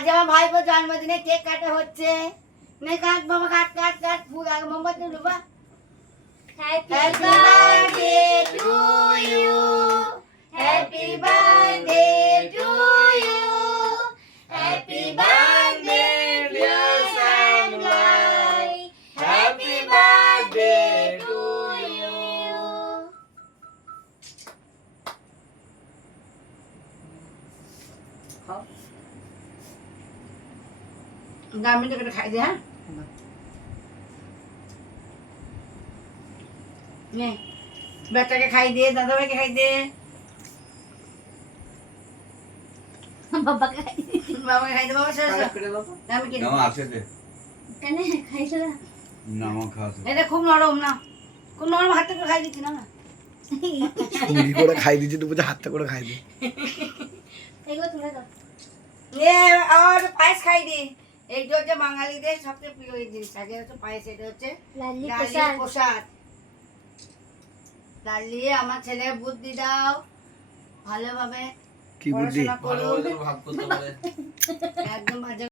আজ আমার ভাইপোর জন্মদিনে কেক কাটা হচ্ছে। নে কাট বাবা, কাট কাট কাট, ফুল আর মোমবাতি ডুবা। Happy birthday to you, happy birthday to you, happy birthday dear Sanlai, happy birthday to you. আমি তো খাই দে। হ্যাঁ নে বেটাকে খাই দে, দাদা ভাইকে খাই দে, বাবাকে খাই দে। বাবাকে খাই দে। বাবা সর আমি কিনে আছে দে কেন খাইছ না? নামা খাস এটা খুব নরম না, খুব নরম, হাতে করে খাই দিচ্ছি না। চুরি করে খাই দিচ্ছি, তুই বুঝে হাতটা করে খাই দি। এগুলো তুলে দাও। এ আর পায়েস খাই দি। এইটা হচ্ছে বাঙালিদের সবচেয়ে প্রিয় জিনিস। আগে হচ্ছে পায়েস, এটা হচ্ছে লালি ডালির প্রসাদ। ডালি আমার ছেলে বুদ্ধি দাও, ভালোভাবে কি বুদ্ধি? পড়াশোনা করুন, ভাগ করতে পারে একদম বাজে